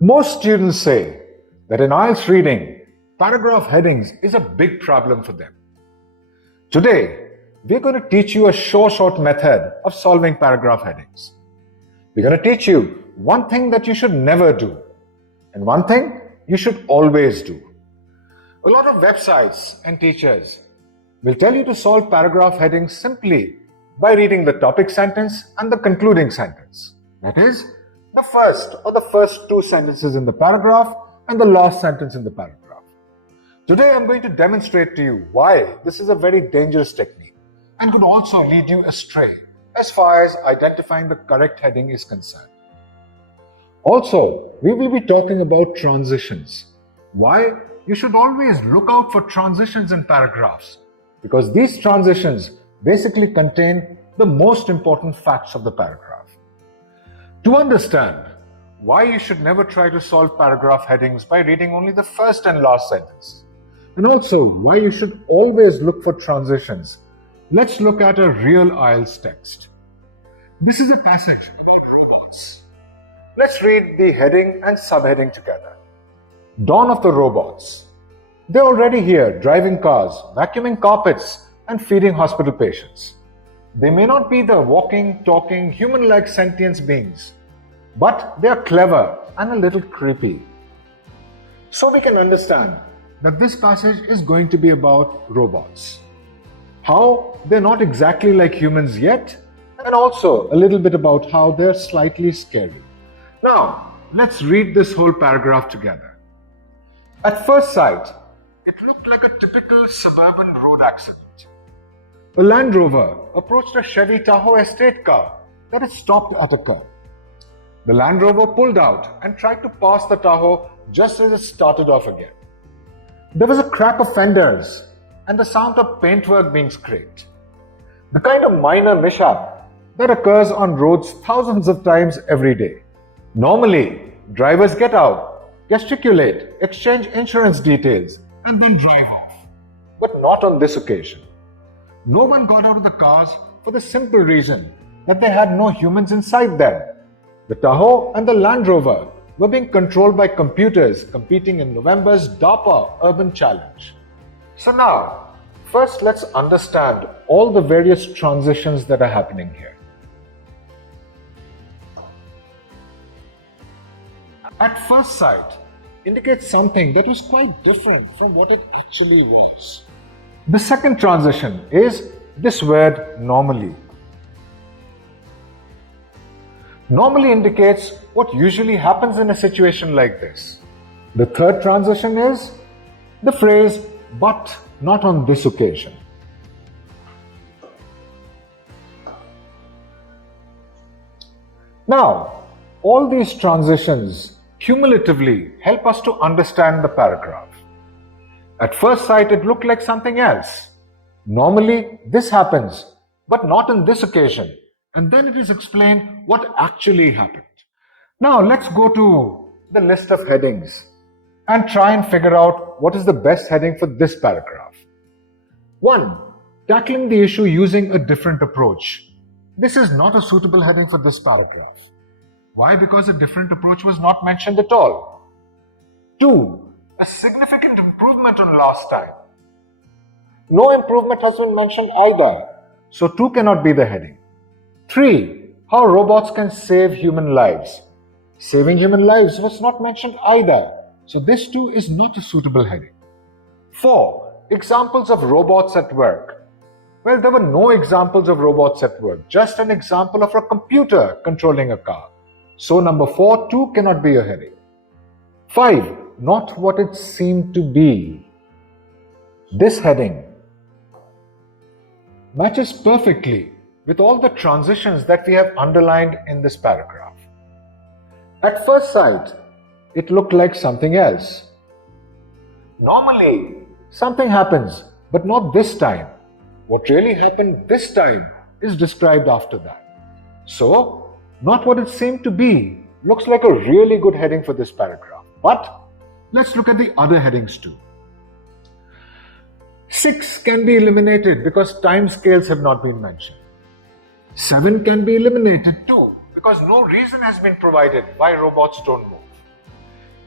Most students say that in IELTS reading, paragraph headings is a big problem for them. Today, we're going to teach you a short method of solving paragraph headings. We're going to teach you one thing that you should never do and one thing you should always do. A lot of websites and teachers will tell you to solve paragraph headings simply by reading the topic sentence and the concluding sentence. That is, the first two sentences in the paragraph and the last sentence in the paragraph. Today I'm going to demonstrate to you why this is a very dangerous technique and could also lead you astray as far as identifying the correct heading is concerned. Also, we will be talking about transitions. Why you should always look out for transitions in paragraphs, because these transitions basically contain the most important facts of the paragraph. To understand why you should never try to solve paragraph headings by reading only the first and last sentence, and also why you should always look for transitions, let's look at a real IELTS text. This is a passage about robots. Let's read the heading and subheading together. Dawn of the robots. They're already here, driving cars, vacuuming carpets, and feeding hospital patients. They may not be the walking, talking, human-like sentient beings, but they are clever and a little creepy. So we can understand that this passage is going to be about robots. How they're not exactly like humans yet, and also a little bit about how they're slightly scary. Now, let's read this whole paragraph together. At first sight, it looked like a typical suburban road accident. A Land Rover approached a Chevy Tahoe estate car that had stopped at a curb. The Land Rover pulled out and tried to pass the Tahoe just as it started off again. There was a crack of fenders and the sound of paintwork being scraped. The kind of minor mishap that occurs on roads thousands of times every day. Normally, drivers get out, gesticulate, exchange insurance details, and then drive off. But not on this occasion. No one got out of the cars for the simple reason that they had no humans inside them. The Tahoe and the Land Rover were being controlled by computers competing in November's DARPA Urban Challenge. So now, first let's understand all the various transitions that are happening here. At first sight, indicates something that was quite different from what it actually was. The second transition is this word normally. Normally indicates what usually happens in a situation like this. The third transition is the phrase, but not on this occasion. Now, all these transitions cumulatively help us to understand the paragraph. At first sight, it looked like something else. Normally, this happens, but not on this occasion. And then it is explained what actually happened. Now, let's go to the list of headings and try and figure out what is the best heading for this paragraph. 1. Tackling the issue using a different approach. This is not a suitable heading for this paragraph. Why? Because a different approach was not mentioned at all. 2. A significant improvement on last time. No improvement has been mentioned either, so 2 cannot be the heading. 3. How robots can save human lives. Saving human lives was not mentioned either, so this too is not a suitable heading. 4. Examples of robots at work. Well, there were no examples of robots at work, just an example of a computer controlling a car. So number 4, 2 cannot be a heading. 5. Not what it seemed to be. This heading matches perfectly with all the transitions that we have underlined in this paragraph. At first sight, it looked like something else. Normally, something happens, but not this time. What really happened this time is described after that. So, not what it seemed to be looks like a really good heading for this paragraph. But let's look at the other headings too. 6 can be eliminated because time scales have not been mentioned. 7 can be eliminated too because no reason has been provided why robots don't move.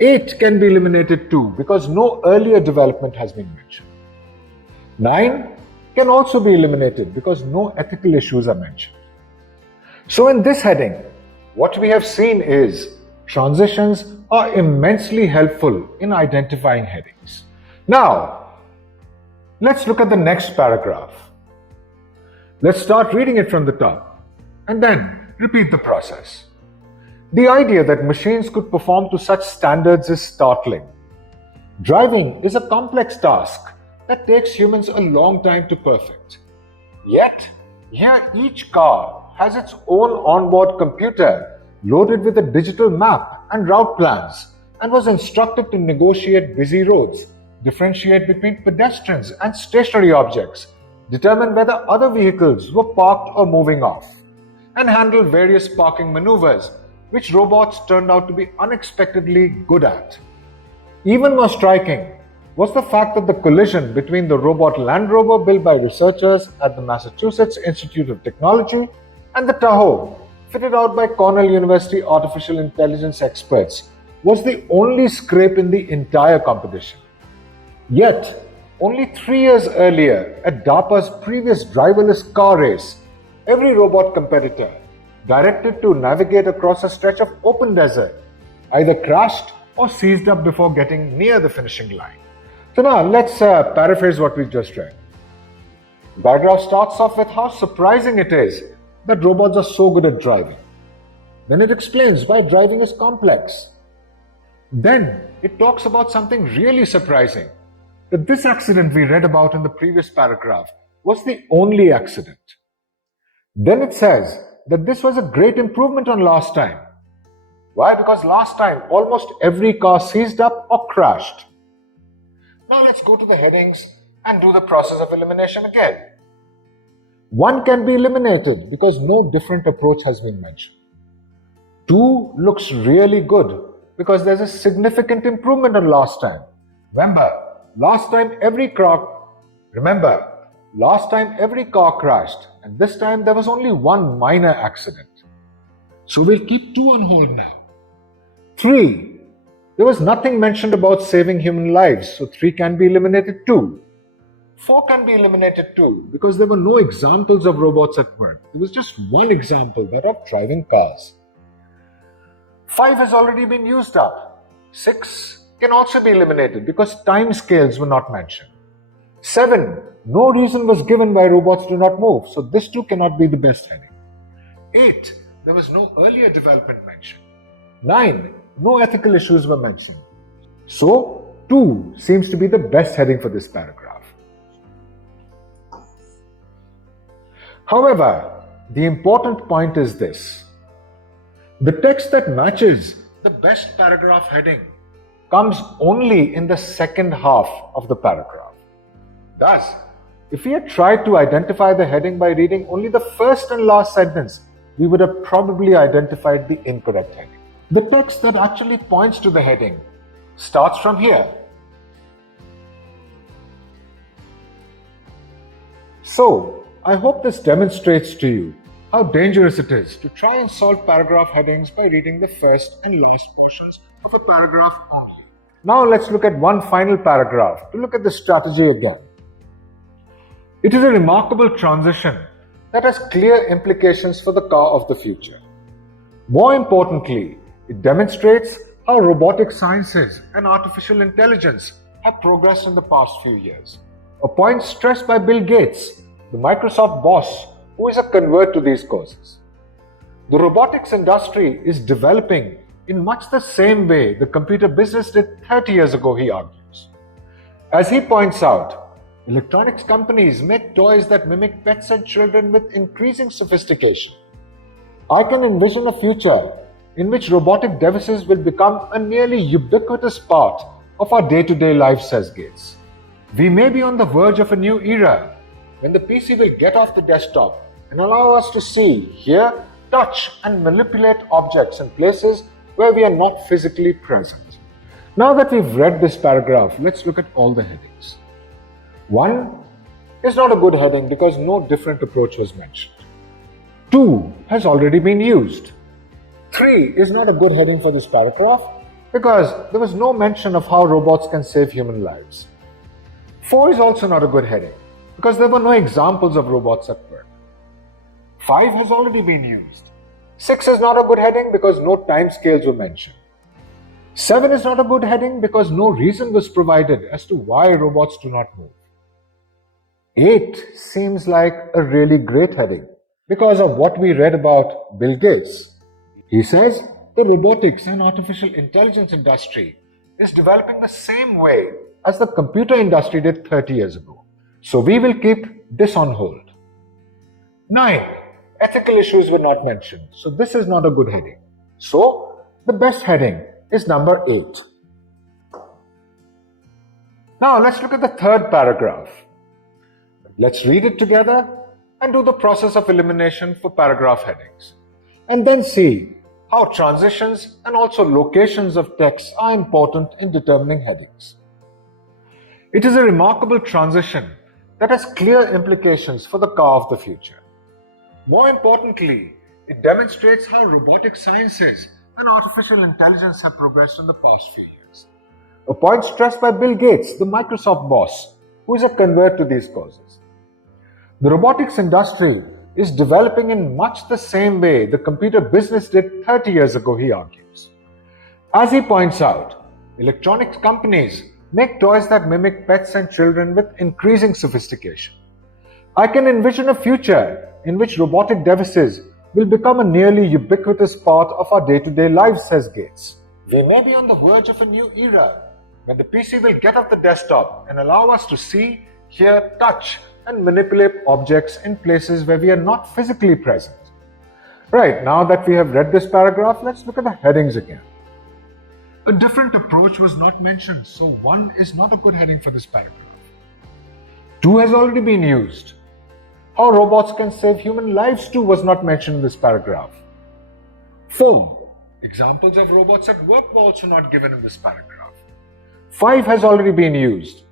8 can be eliminated too because no earlier development has been mentioned. 9 can also be eliminated because no ethical issues are mentioned. So in this heading, what we have seen is transitions are immensely helpful in identifying headings. Now, let's look at the next paragraph. Let's start reading it from the top and then repeat the process. The idea that machines could perform to such standards is startling. Driving is a complex task that takes humans a long time to perfect. Yet, here each car has its own onboard computer loaded with a digital map and route plans and was instructed to negotiate busy roads, differentiate between pedestrians and stationary objects, determine whether other vehicles were parked or moving off, and handle various parking maneuvers, which robots turned out to be unexpectedly good at. Even more striking was the fact that the collision between the robot Land Rover built by researchers at the Massachusetts Institute of Technology and the Tahoe, fitted out by Cornell University artificial intelligence experts, was the only scrape in the entire competition. Yet, only 3 years earlier, at DARPA's previous driverless car race, every robot competitor, directed to navigate across a stretch of open desert, either crashed or seized up before getting near the finishing line. So now let's paraphrase what we just read. The paragraph starts off with how surprising it is that robots are so good at driving. Then it explains why driving is complex. Then it talks about something really surprising, that this accident we read about in the previous paragraph was the only accident. Then it says that this was a great improvement on last time. Why? Because last time almost every car seized up or crashed. Now let's go to the headings and do the process of elimination again. 1 can be eliminated because no different approach has been mentioned. 2 looks really good because there's a significant improvement on last time. Remember, last time every car crashed, and this time there was only one minor accident. So we'll keep 2 on hold now. 3. There was nothing mentioned about saving human lives, so 3 can be eliminated too. 4 can be eliminated too because there were no examples of robots at work. There was just one example, that of driving cars. 5 has already been used up. 6 can also be eliminated because time scales were not mentioned. 7. No reason was given why robots do not move, so this too cannot be the best heading. 8. There was no earlier development mentioned. 9. No ethical issues were mentioned. So, 2 seems to be the best heading for this paragraph. However, the important point is this. The text that matches the best paragraph heading comes only in the second half of the paragraph. Thus, if we had tried to identify the heading by reading only the first and last sentence, we would have probably identified the incorrect heading. The text that actually points to the heading starts from here. So, I hope this demonstrates to you how dangerous it is to try and solve paragraph headings by reading the first and last portions of a paragraph only. Now let's look at one final paragraph to look at the strategy again. It is a remarkable transition that has clear implications for the car of the future. More importantly, it demonstrates how robotic sciences and artificial intelligence have progressed in the past few years. A point stressed by Bill Gates, the Microsoft boss, who is a convert to these causes. The robotics industry is developing in much the same way the computer business did 30 years ago, he argues. As he points out, electronics companies make toys that mimic pets and children with increasing sophistication. I can envision a future in which robotic devices will become a nearly ubiquitous part of our day-to-day life, says Gates. We may be on the verge of a new era when the PC will get off the desktop and allow us to see, hear, touch and manipulate objects in places where we are not physically present. Now that we've read this paragraph, let's look at all the headings. 1 is not a good heading because no different approach was mentioned. 2 has already been used. 3 is not a good heading for this paragraph because there was no mention of how robots can save human lives. 4 is also not a good heading because there were no examples of robots at work. 5 has already been used. 6 is not a good heading because no timescales were mentioned. 7 is not a good heading because no reason was provided as to why robots do not move. 8 seems like a really great heading because of what we read about Bill Gates. He says the robotics and artificial intelligence industry is developing the same way as the computer industry did 30 years ago. So we will keep this on hold. 9. Ethical issues were not mentioned. So this is not a good heading. So the best heading is number 8. Now let's look at the third paragraph. Let's read it together and do the process of elimination for paragraph headings. And then see how transitions and also locations of text are important in determining headings. It is a remarkable transition that has clear implications for the car of the future. More importantly, it demonstrates how robotic sciences and artificial intelligence have progressed in the past few years. A point stressed by Bill Gates, the Microsoft boss, who is a convert to these causes. The robotics industry is developing in much the same way the computer business did 30 years ago, he argues. As he points out, electronics companies make toys that mimic pets and children with increasing sophistication. I can envision a future in which robotic devices will become a nearly ubiquitous part of our day-to-day lives, says Gates. We may be on the verge of a new era where the PC will get off the desktop and allow us to see, hear, touch, and manipulate objects in places where we are not physically present. Right, now that we have read this paragraph, let's look at the headings again. A different approach was not mentioned, so 1 is not a good heading for this paragraph. 2 has already been used. How robots can save human lives too was not mentioned in this paragraph. 4. Examples of robots at work were also not given in this paragraph. 5 has already been used.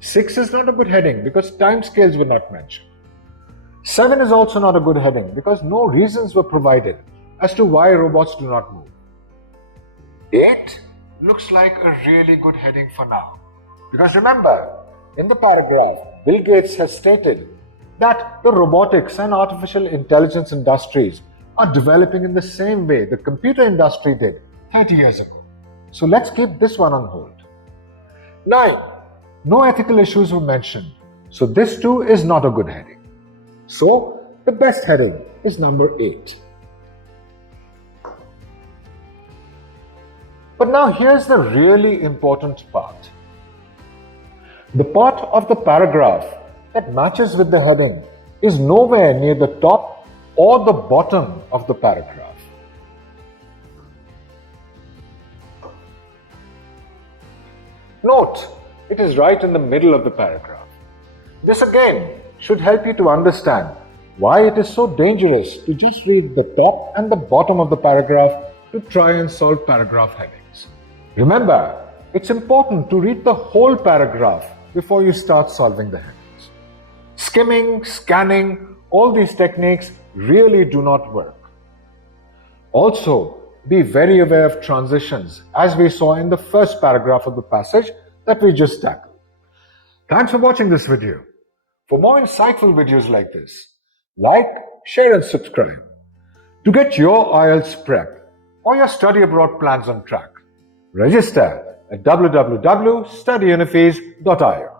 6 is not a good heading because timescales were not mentioned. 7 is also not a good heading because no reasons were provided as to why robots do not move. 8 looks like a really good heading for now. Because remember, in the paragraph, Bill Gates has stated that the robotics and artificial intelligence industries are developing in the same way the computer industry did 30 years ago. So let's keep this one on hold. 9. No ethical issues were mentioned. So this too is not a good heading. So the best heading is number 8. But now here's the really important part. The part of the paragraph that matches with the heading is nowhere near the top or the bottom of the paragraph. Note, it is right in the middle of the paragraph. This again should help you to understand why it is so dangerous to just read the top and the bottom of the paragraph to try and solve paragraph headings. Remember, it's important to read the whole paragraph before you start solving the headings. Skimming, scanning, all these techniques really do not work. Also, be very aware of transitions, as we saw in the first paragraph of the passage that we just tackled. Thanks for watching this video. For more insightful videos like this, like, share and subscribe. To get your IELTS prep or your study abroad plans on track, register at www.studyunifees.io.